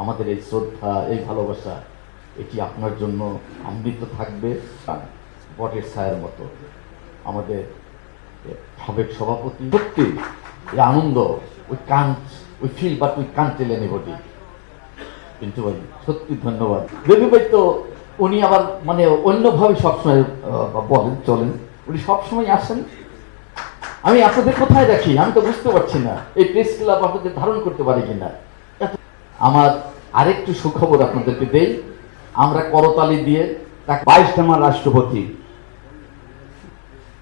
আমাদের এই শ্রদ্ধা, এই ভালোবাসা, এটি আপনার জন্য অমৃত থাকবে বটের ছায়ার মতো। আমাদের সাবেক সভাপতি, সত্যি এই আনন্দ, we feel but we can't tell anybody. কিন্তু ভাই সত্যি ধন্যবাদ। বেবি ভাই তো উনি আবার মানে অন্যভাবে সবসময় বলেন, চলেন, উনি সবসময় আসেন। আমি আপনাদের কোথায় রাখি আমি তো বুঝতে পারছি না, এই প্রেস ক্লাব আপনাদের ধারণ করতে পারি কিনা। আমার আরেকটু সুখবর আপনাদেরকে দেই, আমরা করতালি দিয়ে 22 নম্বর রাষ্ট্রপতি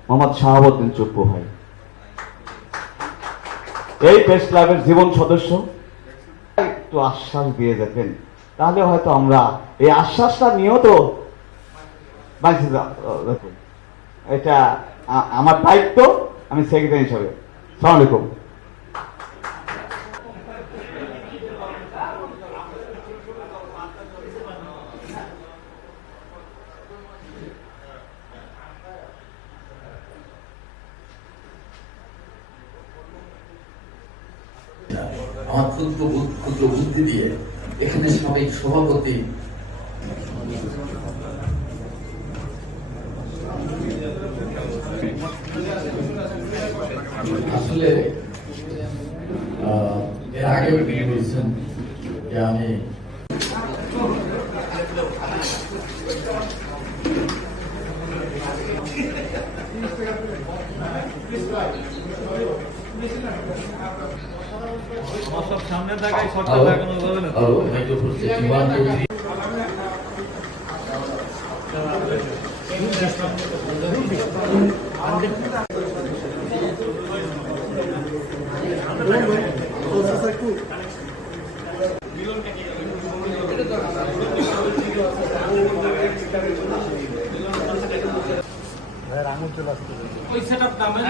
মোহাম্মদ শাহাবুদ্দিন চুপ্পু ভাই এই প্রেস ক্লাবের জীবন সদস্য, একটু আশ্বাস দিয়ে যেতেন তাহলে হয়তো আমরা এই আশ্বাসটা নিয়েও তো এটা আমার দায়িত্ব, আমি সেক্রেটারি হিসাবে। আসসালামু আলাইকুম। আমার ক্ষুদ্র বুদ্ধি দিয়ে এখানে সাবেক সভাপতি আসলে এর আগে বলছেন যে আমি সব সামনে দেখাই শর্টটা দেখানো যাবে না। ওই সেটআপ নামে